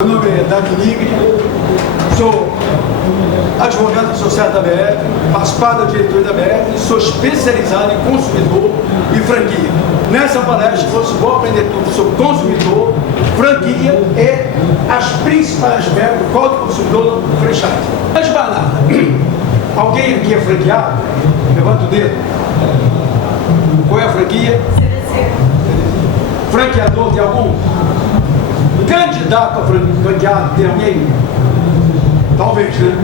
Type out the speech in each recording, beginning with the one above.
Meu nome é Dani Nigri, sou advogado associado da BF, faço parte da diretoria da BF e sou especializado em consumidor e franquia. Nessa palestra você vai aprender tudo sobre consumidor, franquia e as principais regras do Código do Consumidor do franchise. Antes de mais nada, alguém aqui é franqueado? Levanta o dedo. Qual é a franquia? Franqueador tem algum? Candidato a franqueado tem alguém? Talvez, né?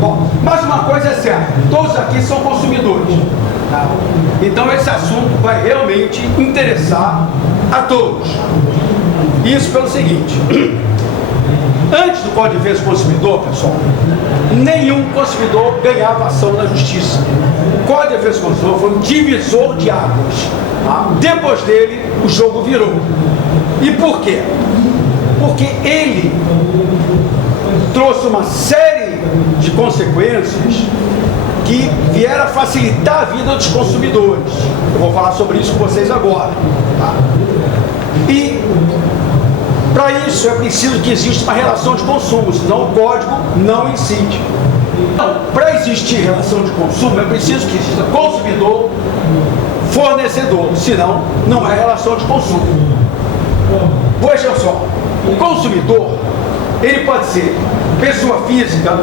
Bom, mas uma coisa é certa, todos aqui são consumidores. Tá? Então esse assunto vai realmente interessar a todos. Isso pelo seguinte, antes do Código de Defesa do Consumidor, pessoal, nenhum consumidor ganhava ação na justiça. O Código de Defesa do Consumidor foi um divisor de águas. Tá? Depois dele, o jogo virou. E por quê? Porque ele trouxe uma série de consequências que vieram a facilitar a vida dos consumidores. Eu vou falar sobre isso com vocês agora. Tá? E para isso é preciso que exista uma relação de consumo, senão o código não incide. Então, para existir relação de consumo é preciso que exista consumidor, fornecedor, senão não é relação de consumo. Veja só, o consumidor, ele pode ser pessoa física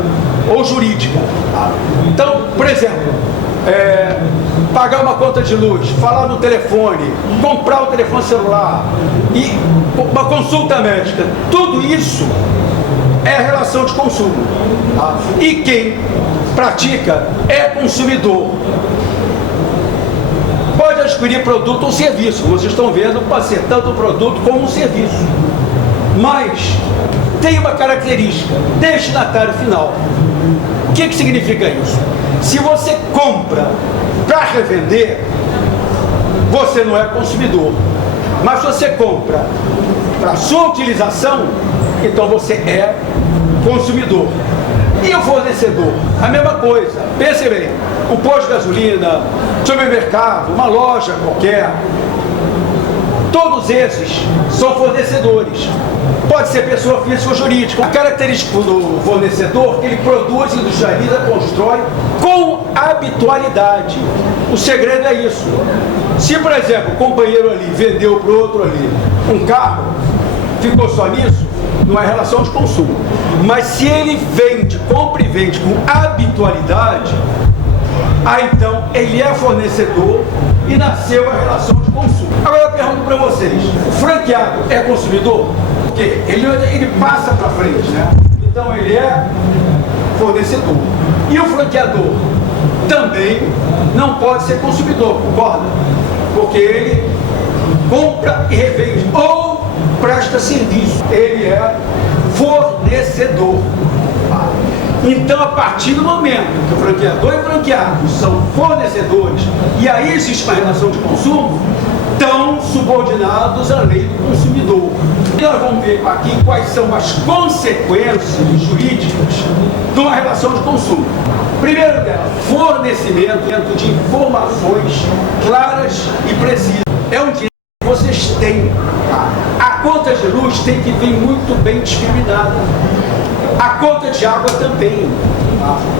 ou jurídica. Tá? Então, por exemplo, pagar uma conta de luz, falar no telefone, comprar um telefone celular e uma consulta médica, tudo isso é relação de consumo. Tá? E quem pratica é consumidor. Pode adquirir produto ou serviço, vocês estão vendo, pode ser tanto um produto como um serviço. Mas tem uma característica, destinatário final. O que significa isso? Se você compra para revender, você não é consumidor. Mas se você compra para sua utilização, então você é consumidor. E o fornecedor? A mesma coisa. Pense bem, um posto de gasolina, supermercado, uma loja qualquer, todos esses são fornecedores. Pode ser pessoa física ou jurídica. A característica do fornecedor é que ele produz, industrializa, constrói com habitualidade. O segredo é isso. Se, por exemplo, o companheiro ali vendeu para o outro ali um carro, ficou só nisso, não é relação de consumo. Mas se ele vende, compra e vende com habitualidade, aí então ele é fornecedor e nasceu a relação de consumo. Agora eu pergunto para vocês, o franqueado é consumidor? Porque ele passa para frente, né? Então ele é fornecedor. E o franqueador também não pode ser consumidor, concorda? Porque ele compra e revende ou presta serviço. Ele é fornecedor. Então, a partir do momento que o franqueador e franqueado são fornecedores e aí existe uma relação de consumo, estão subordinados à lei do consumidor. E nós vamos ver aqui quais são as consequências jurídicas de uma relação de consumo. Primeiro dela, fornecimento de informações claras e precisas. É um direito que vocês têm. A conta de luz tem que vir muito bem discriminada. A conta de água também.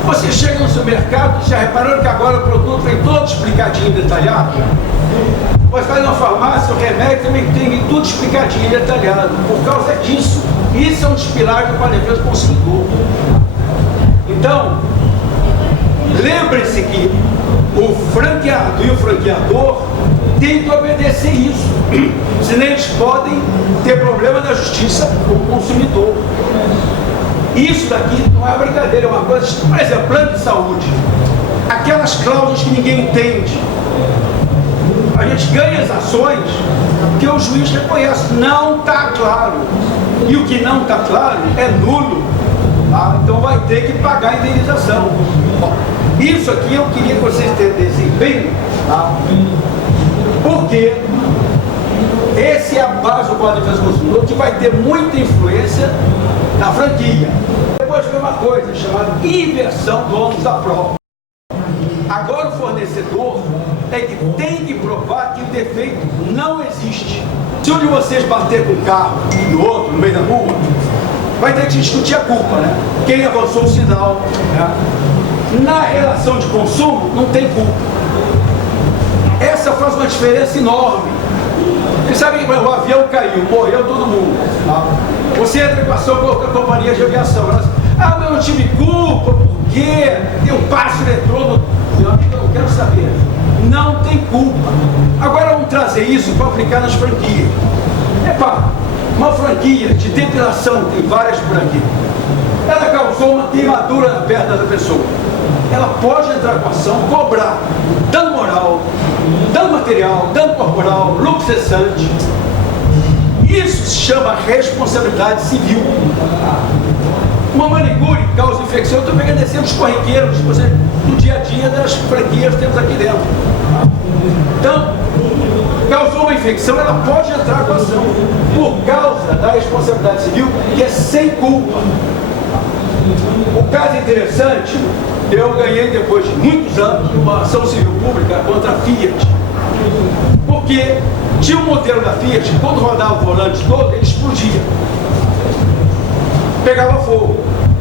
Você chega no supermercado, já repararam que agora o produto vem todo explicadinho e detalhado? Você vai na farmácia, o remédio também tem tudo explicadinho e detalhado. Por causa disso, isso é um dos pilares do Código de Defesa do Consumidor. Então, lembre-se que o franqueado e o franqueador têm que obedecer isso. Senão eles podem ter problema na justiça com o consumidor. Isso daqui não é brincadeira, é uma coisa, por exemplo, plano de saúde. Aquelas cláusulas que ninguém entende. A gente ganha as ações porque o juiz reconhece, não está claro. E o que não está claro é nulo. Tá? Então vai ter que pagar a indenização. Bom, isso aqui eu queria que vocês entendessem bem, tá? Porque esse é a base do Código de Defesa do Consumidor, que vai ter muita influência na franquia. Depois vem uma coisa chamada inversão do ônus da prova. Agora o fornecedor é que tem que provar que o defeito não existe. Se um de vocês bater com o carro no outro, no meio da rua, vai ter que discutir a culpa, né? Quem avançou o sinal, né? Na relação de consumo, não tem culpa. Essa faz uma diferença enorme. Vocês sabem que o avião caiu, morreu todo mundo. Tá? Você entra com a sua companhia de aviação. Mas eu não tive culpa, porque tem um passo eletrônico. Meu amigo, eu quero saber. Não tem culpa. Agora vamos trazer isso para aplicar nas franquias. Uma franquia de depilação, tem várias por aqui. Ela causou uma queimadura na perna da pessoa. Ela pode entrar com ação, cobrar dano moral, dano material, dano corporal, lucro cessante. Isso se chama responsabilidade civil. Uma manicure causa infecção. Eu estou pegando exemplos corriqueiros do dia a dia das franquias que temos aqui dentro. Então, causou uma infecção, ela pode entrar com ação por causa da responsabilidade civil, que é sem culpa. O caso interessante, eu ganhei depois de muitos anos uma ação civil pública contra a Fiat, porque tinha um modelo da Fiat, quando rodava o volante todo, ele explodia, pegava fogo.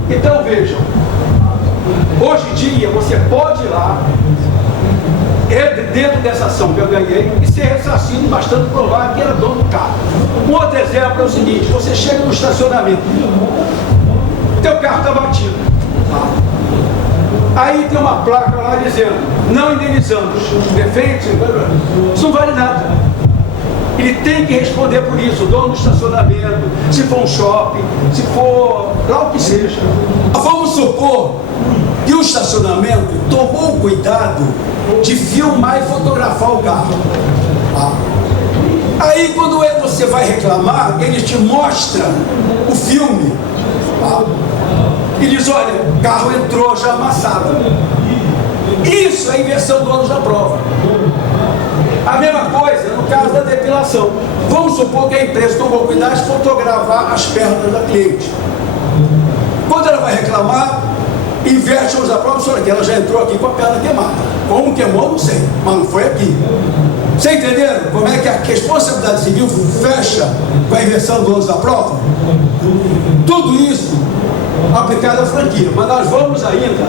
Então vejam, hoje em dia você pode ir lá, dentro dessa ação que eu ganhei, e ser ressarcido, bastante provar que era dono do carro. Um outro exemplo é o seguinte: você chega no estacionamento, teu carro está batido, aí tem uma placa lá dizendo: não indenizamos defeitos, isso não vale nada. Ele tem que responder por isso, o dono do estacionamento, se for um shopping, se for lá o que seja. Vamos supor que o estacionamento tomou cuidado de filmar e fotografar o carro. Aí quando você vai reclamar, ele te mostra o filme e diz: olha, o carro entrou já amassado. Isso é inversão do ônus da prova. A mesma coisa no caso da depilação. Vamos supor que a empresa tomou cuidado de fotografar as pernas da cliente. Quando ela vai reclamar, inverte o ônus da prova, só que ela já entrou aqui com a perna queimada. Como queimou, não sei, mas não foi aqui. Você entenderam como é que a responsabilidade civil fecha com a inversão do ônus da prova? Tudo isso aplicado à franquia, mas nós vamos ainda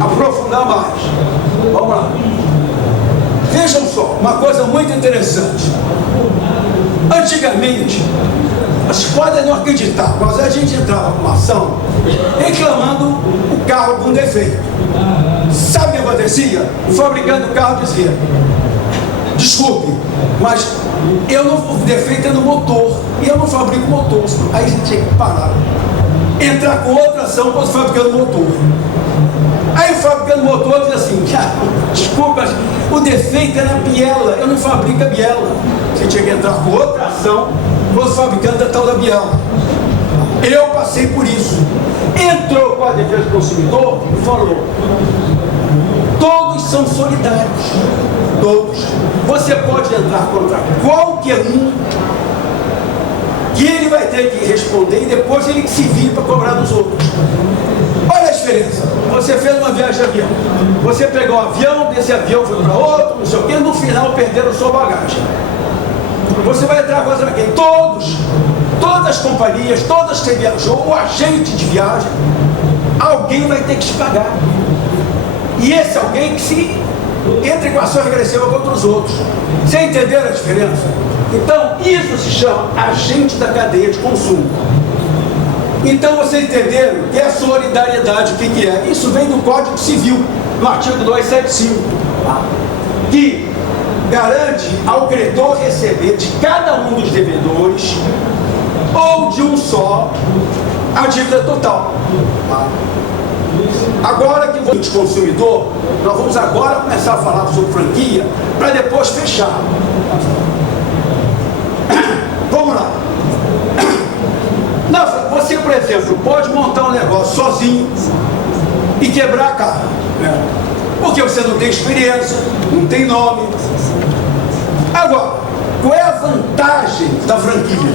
aprofundar mais. Vamos lá. Vejam só, uma coisa muito interessante. Antigamente, vocês podem não acreditar, mas a gente entrava com uma ação reclamando o carro com defeito. Sabe o que acontecia? O fabricante do carro dizia: desculpe, mas o defeito é no motor, e eu não fabrico motor. Aí a gente tinha que parar, entrar com outra ação para o fabricante do motor. Aí o fabricante do motor diz assim: desculpa, o defeito é na biela, eu não fabrico a biela. Você tinha que entrar com outra ação para o fabricante da tal da biela. Eu passei por isso. Entrou com a defesa do consumidor e falou: todos são solidários, todos. Você pode entrar contra qualquer um, que ele vai ter que responder, e depois ele se vira para cobrar dos outros. Olha a diferença. Você fez uma viagem de avião, você pegou um avião, desse avião foi para outro, não sei o que, no final perderam sua bagagem. Você vai entrar contra quem? Todas as companhias, todas que viajou, o agente de viagem, alguém vai ter que te pagar. E esse alguém que se entra em equação regressiva contra os outros. Você entendeu a diferença? Então, isso se chama agente da cadeia de consumo. Então, vocês entenderam que é solidariedade, o que é? Isso vem do Código Civil, no artigo 275, que garante ao credor receber de cada um dos devedores, ou de um só, a dívida total. Agora que vamos de consumidor, nós vamos agora começar a falar sobre franquia, para depois fechar. Vamos lá. Você, por exemplo, pode montar um negócio sozinho e quebrar a cara, porque você não tem experiência, não tem nome. Agora, qual é a vantagem da franquia?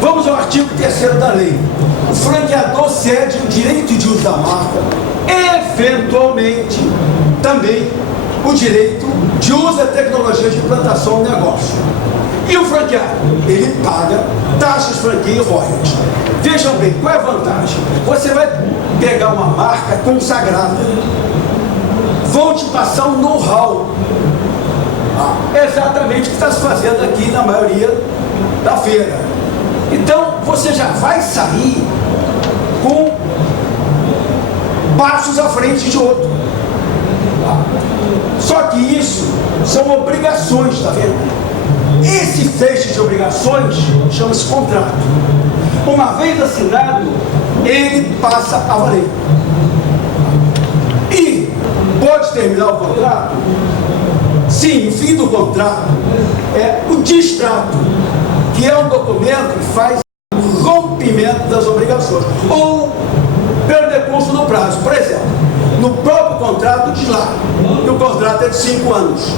Vamos ao artigo 3º da lei. O franqueador cede o direito de uso da marca, eventualmente também o direito de uso da tecnologia de implantação do negócio. E o franqueado? Ele paga taxas, franquia e royalties. Vejam bem, qual é a vantagem? Você vai pegar uma marca consagrada, vão te passar um know-how. Exatamente o que está se fazendo aqui na maioria da feira. Então, você já vai sair com passos à frente de outro. Só que isso são obrigações, está vendo? Esse feixe de obrigações chama-se contrato. Uma vez assinado, ele passa a valer. E pode terminar o contrato? Sim, o fim do contrato é o distrato, que é um documento que faz o rompimento das obrigações, ou pelo decurso do prazo. Por exemplo, no próprio contrato diz lá que o contrato é de 5 anos.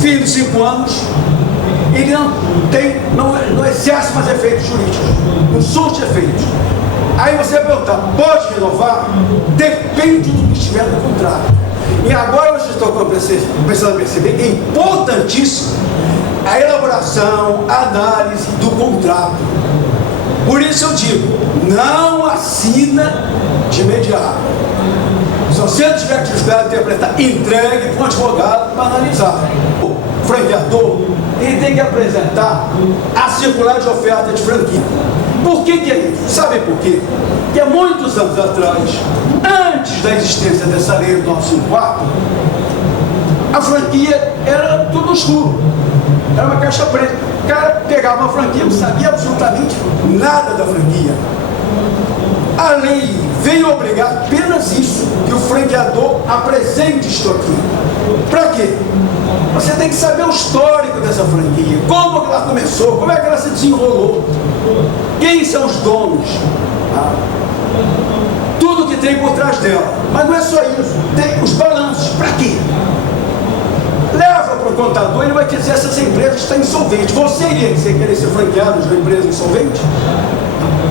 Fim de 5 anos, ele não exerce mais efeitos jurídicos, não surte efeitos. Aí você vai perguntar, pode renovar? Depende do que estiver no contrato. E agora vocês estão começando a perceber que é importantíssimo a elaboração, a análise do contrato. Por isso eu digo, não assina de imediato. Se você não tiver dificuldade de interpretar, entregue para um advogado para analisar. O franqueador, ele tem que apresentar a circular de oferta de franquia. Por que é isso? Sabe por quê? Porque há muitos anos atrás, antes da existência dessa lei do 954, a franquia era tudo escuro. Era uma caixa preta. O cara pegava uma franquia, não sabia absolutamente nada da franquia. A lei veio obrigar apenas isso, que o franqueador apresente isto aqui. Para quê? Você tem que saber o histórico dessa franquia, como ela começou, como é que ela se desenrolou, quem são os donos, tudo que tem por trás dela. Mas não é só isso, tem os balanços. Para quê? Leva para o contador, ele vai te dizer se essa empresa está insolvente. Você iria querer ser franqueado de uma empresa insolvente?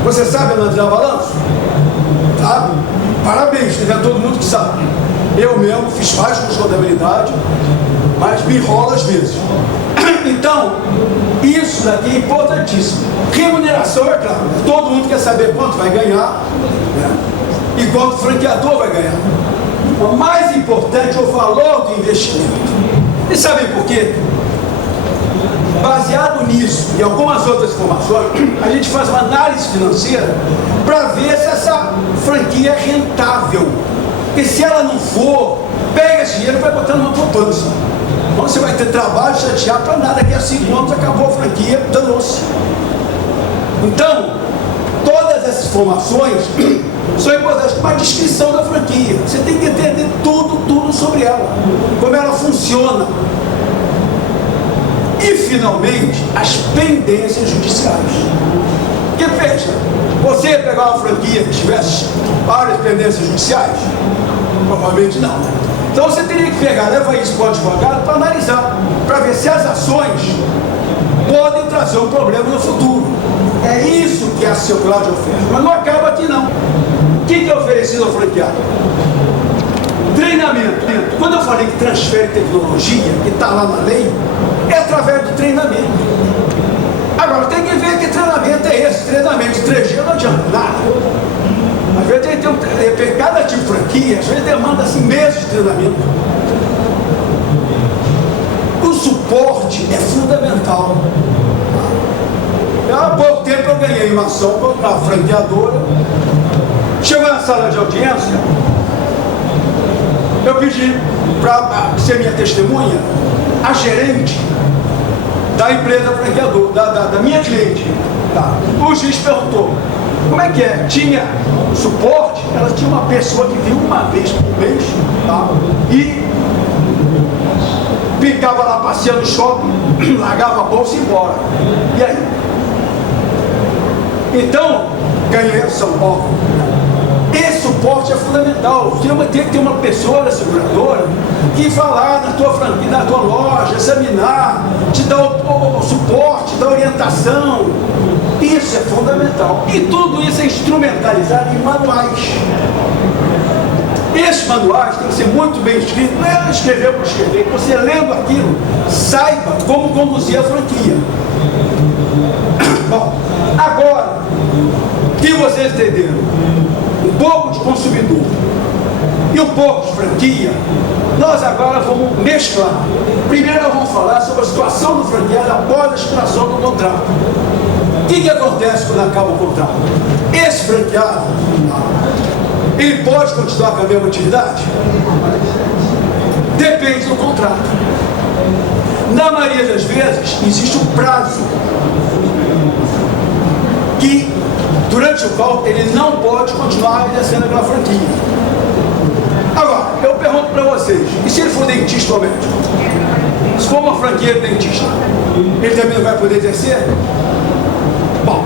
Você sabe analisar balanço? Tá? Parabéns, não é todo mundo que sabe. Eu mesmo fiz vários cursos de contabilidade, mas me enrola às vezes. Então, isso daqui é importantíssimo. Remuneração, é claro. Todo mundo quer saber quanto vai ganhar, né? E quanto o franqueador vai ganhar. O mais importante é o valor do investimento. E sabem por quê? Baseado nisso e algumas outras informações, a gente faz uma análise financeira para ver se essa franquia é rentável. E se ela não for, pega esse dinheiro e vai botando numa poupança. Então você vai ter trabalho chatear para nada, daqui a 5 anos acabou a franquia, danou-se. Então, todas essas informações são importantes, uma descrição da franquia. Você tem que entender tudo sobre ela, como ela funciona. E, finalmente, as pendências judiciais. Porque, veja, você ia pegar uma franquia que tivesse várias pendências judiciais? Provavelmente não, né? Então você teria que pegar, levar isso para o advogado para analisar, para ver se as ações podem trazer um problema no futuro. É isso que é a circular de oferta. Mas não acaba aqui, não. O que é oferecido ao franqueado? Treinamento. Quando eu falei que transfere tecnologia, que está lá na lei, é através do treinamento. Agora, tem que ver que treinamento é esse. Treinamento de 3G não adianta nada. Às vezes tem cada tipo de franquia, às vezes demanda assim, meses de treinamento. O suporte é fundamental. Há pouco tempo eu ganhei uma ação para uma franqueadora. Chegou na sala de audiência, eu pedi para ser minha testemunha a gerente da empresa franqueadora, da minha cliente. Tá. O juiz perguntou, como é que é? Tinha suporte? Ela tinha uma pessoa que vinha uma vez por mês, tá? E ficava lá passeando no shopping, largava a bolsa e ia embora. E aí? Então, ganhei São Paulo. Esse suporte é fundamental. Tem que ter uma pessoa da seguradora que vai lá na tua franquia, na tua loja, examinar, te dar o suporte, dar orientação. Isso é fundamental. E tudo isso é instrumentalizado em manuais. Esses manuais têm que ser muito bem escritos, não é escrever por escrever. Você lendo aquilo, saiba como conduzir a franquia. Bom, agora que vocês entenderam um pouco de consumidor e um pouco de franquia, nós agora vamos mesclar. Primeiro nós vamos falar sobre a situação do franqueado após a expiração do contrato. O que acontece quando acaba o contrato? Esse franqueado, ele pode continuar com a mesma atividade? Depende do contrato. Na maioria das vezes, existe um prazo que, durante o qual ele não pode continuar exercendo aquela franquia. Agora, eu pergunto para vocês, e se ele for dentista ou médico? Se for uma franquia de dentista, ele também não vai poder exercer? Bom,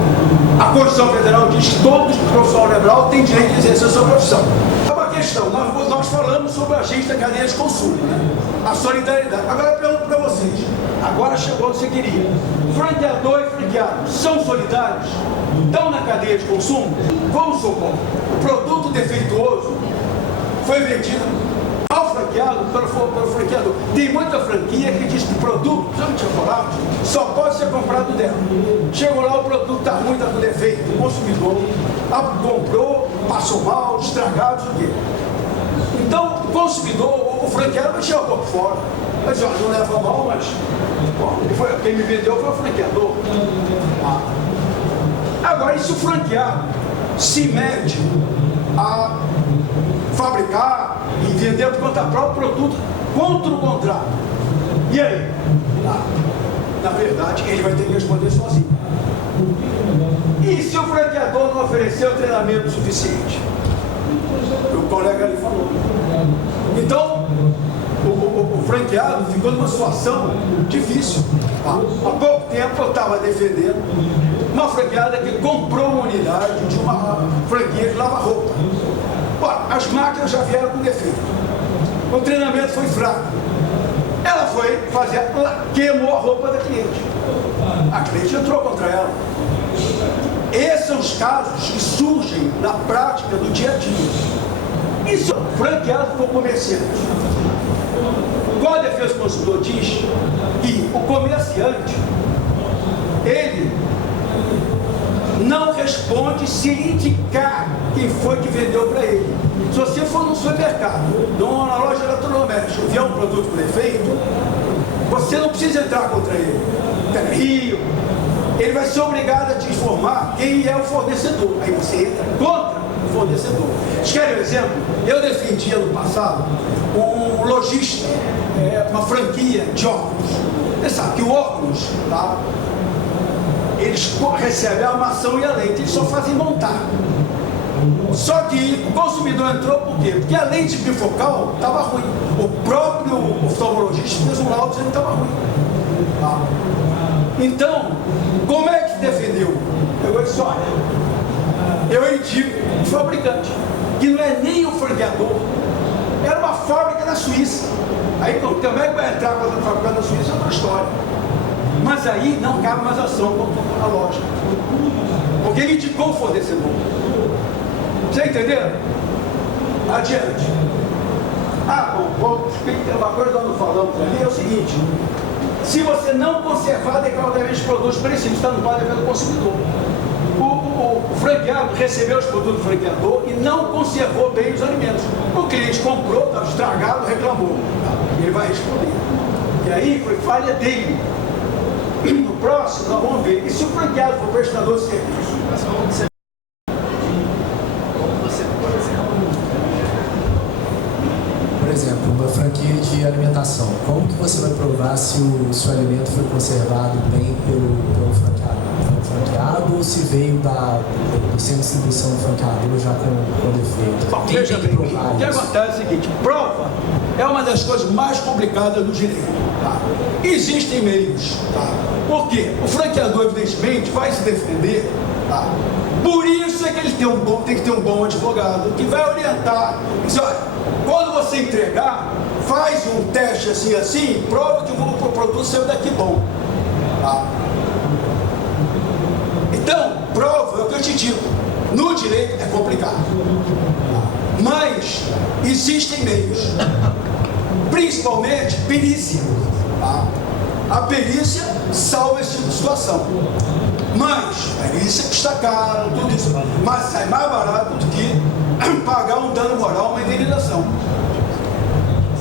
a Constituição Federal diz que todo profissional liberal tem direito de exercer a sua profissão. É uma questão, nós falamos sobre a agente da cadeia de consumo, né? A solidariedade. Agora eu pergunto para vocês, agora chegou o que você queria. Franqueador e franqueado são solidários? Estão na cadeia de consumo? Vamos supor, o produto defeituoso foi vendido ao franqueado, pelo franqueador. Tem muita franquia que diz que o produto, de chocolate, só pode ser comprado dela. Chegou lá, o produto está ruim, está com defeito. O consumidor comprou, passou mal, estragado, isso aqui. Então, o consumidor, o franqueado vai tirar o corpo fora. Mas olha, não leva mal, mas bom, quem me vendeu foi o franqueador. Agora, e se o franqueado se mete a fabricar e vender por conta própria o produto contra o contrato? E aí? Na verdade, ele vai ter que responder sozinho. E se o franqueador não oferecer o treinamento suficiente? O colega ali falou. Então, o franqueado ficou numa situação difícil. Há pouco tempo eu estava defendendo uma franqueada que comprou uma unidade de uma franquia de lava-roupa. As máquinas já vieram com defeito. O treinamento foi fraco. Ela foi fazer, queimou a roupa da cliente. A cliente entrou contra ela. Esses são os casos que surgem na prática do dia a dia. Isso é franqueado por comerciante. Qual a defesa do consumidor diz que o comerciante, ele não responde se ele indicar quem foi que vendeu para ele. Se você for no supermercado, na loja de eletrodoméstico, e vier um produto com defeito, você não precisa entrar contra ele. Rio, ele vai ser obrigado a te informar quem é o fornecedor. Aí você entra contra o fornecedor. Vocês querem um exemplo? Eu defendia no passado um lojista, uma franquia de óculos. Você sabe que o óculos, tá? Eles recebem a armação e a lente, eles só fazem montar. Só que o consumidor entrou por quê? Porque a lente bifocal estava ruim. O próprio oftalmologista fez um laudo dizendo que estava ruim. Tá? Então, como é que defendeu? Eu disse, olha, eu indico o fabricante, que não é nem o franqueador, era uma fábrica na Suíça. Aí como é que vai entrar contra o fabricante na Suíça? É outra história. Mas aí não cabe mais ação contra a loja, porque ele indicou o fornecedor. Você entendeu? Adiante. Bom, uma coisa que nós não falamos ali é o seguinte: se você não conservar adequadamente os produtos precisos, está no quadro do consumidor. O franqueado recebeu os produtos do franqueador e não conservou bem os alimentos. O cliente comprou, estava estragado, reclamou. Ele vai responder. E aí foi falha dele. No próximo, nós vamos ver. E se o franqueado for prestador de serviço? Por exemplo, uma franquia de alimentação. Como que você vai provar se o seu alimento foi conservado bem pelo franqueado? Ou se veio do centro de distribuição do franqueador já com defeito? Bom, veja bem, o que acontece é o seguinte: prova é uma das coisas mais complicadas do direito. Tá? Existem meios. Tá? Por quê? O franqueador, evidentemente, vai se defender. Tá? Por isso é que ele tem que ter um bom advogado que vai orientar. Diz, olha, quando você entregar, faz um teste assim, prova que o produto saiu daqui bom. Tá? Então, prova é o que eu te digo. No direito é complicado, mas existem meios, principalmente perícia. Tá? A perícia salva esse tipo de situação, mas a perícia custa caro, tudo isso, mas sai mais barato do que pagar um dano moral, uma indenização.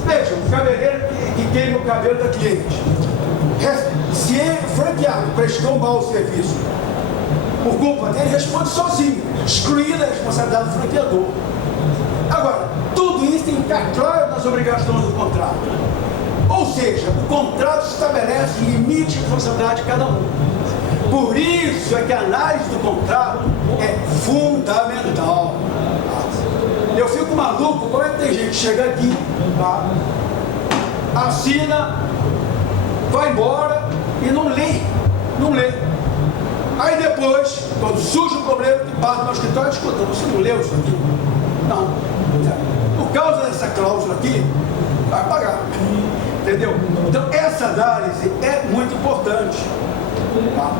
Veja, o cabeleireiro que queima o cabelo da cliente, se ele, franqueado, prestou um mau serviço, por culpa dele, responde sozinho, excluindo a responsabilidade do franqueador. Agora, tudo isso tem que ficar claro nas obrigações do contrato. Ou seja, o contrato estabelece o limite de responsabilidade de cada um. Por isso é que a análise do contrato é fundamental. Eu fico maluco, como é que tem gente que chega aqui, tá? Assina, vai embora e não lê. Aí depois, quando surge um problema, que bate no escritório, escuta, você não leu isso aqui? Não. Por causa dessa cláusula aqui, vai pagar. Entendeu? Então, essa análise é muito importante. Tá?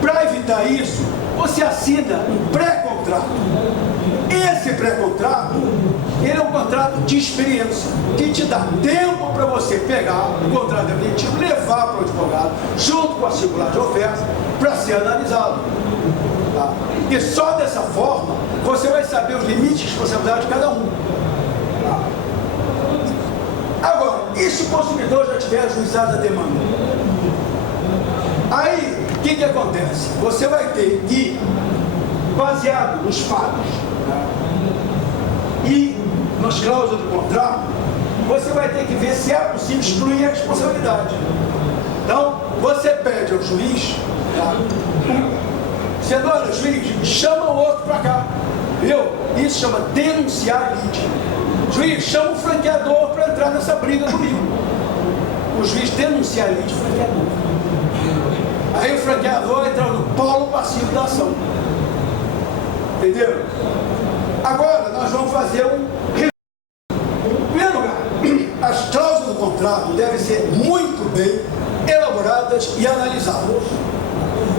Para evitar isso, você assina um pré-contrato. Esse pré-contrato, ele é um contrato de experiência, que te dá tempo para você pegar o contrato definitivo, levar para o advogado, junto com a circular de oferta, para ser analisado. Tá? E só dessa forma, você vai saber os limites de responsabilidade de cada um. Tá? Agora, e se o consumidor já tiver ajuizado a demanda? Aí, o que acontece? Você vai ter que, baseado nos fatos, né, e nas cláusulas do contrato, você vai ter que ver se é possível excluir a responsabilidade. Então, você pede ao juiz, tá? Você não é juiz, chama o outro para cá. Viu? Isso chama denunciar lide. Juiz, chama o franqueador para entrar nessa briga comigo. O juiz denunciar lide franqueador. Aí o franqueador entra no polo passivo da ação. Entendeu? Agora nós vamos fazer um... Em primeiro lugar, as cláusulas do contrato devem ser muito bem elaboradas e analisadas,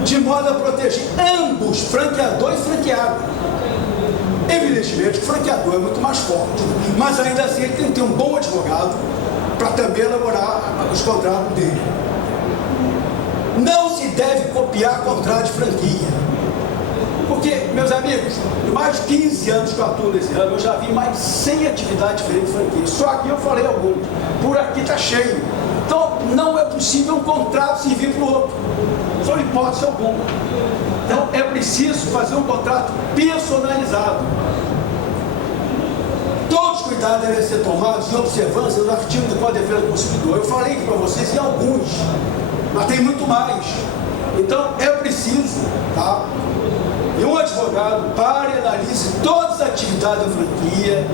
de modo a proteger ambos, franqueador e franqueado. Evidentemente, o franqueador é muito mais forte, mas ainda assim ele tem que ter um bom advogado para também elaborar os contratos dele. Não se deve copiar contrato de franquia, porque, meus amigos, de mais de 15 anos que eu atuo nesse ramo, eu já vi mais de 100 atividades diferentes de franquia. Só aqui eu falei algumas, por aqui está cheio. Então, não é possível um contrato servir para o outro, só hipótese alguma. Então, é preciso fazer um contrato personalizado. Todos os cuidados devem ser tomados em observância dos artigos do Código de Defesa do Consumidor. Eu falei aqui para vocês em alguns, mas tem muito mais. Então, é preciso, tá? E um advogado pare e analise todas as atividades da franquia,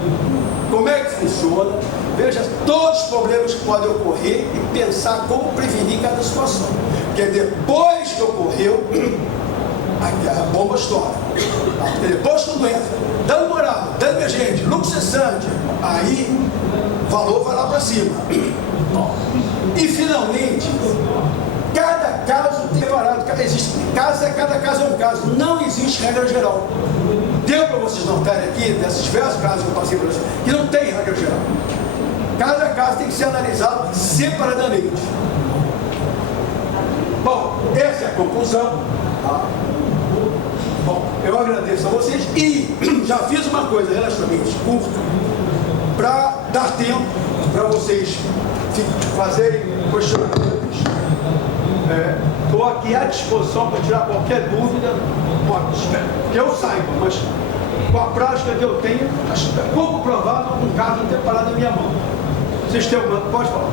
como é que funciona, veja todos os problemas que podem ocorrer e pensar como prevenir cada situação. Porque depois que ocorreu, a bomba estoura. Porque depois que entra, dano moral, dano emergente, lucro cessante, aí o valor vai lá para cima. E finalmente, cada caso separado, cada caso é um caso, não existe regra geral. Deu para vocês notarem aqui, desses diversos casos que eu passei para vocês, que não tem regra geral. Cada caso tem que ser analisado separadamente. Bom, essa é a conclusão. Tá? Bom, eu agradeço a vocês e já fiz uma coisa relativamente curta para dar tempo para vocês fazerem questionamentos. Estou aqui à disposição para tirar qualquer dúvida, que eu saiba, mas com a prática que eu tenho, acho pouco provável um caso não ter parado na minha mão. Vocês têm alguma? Pode falar.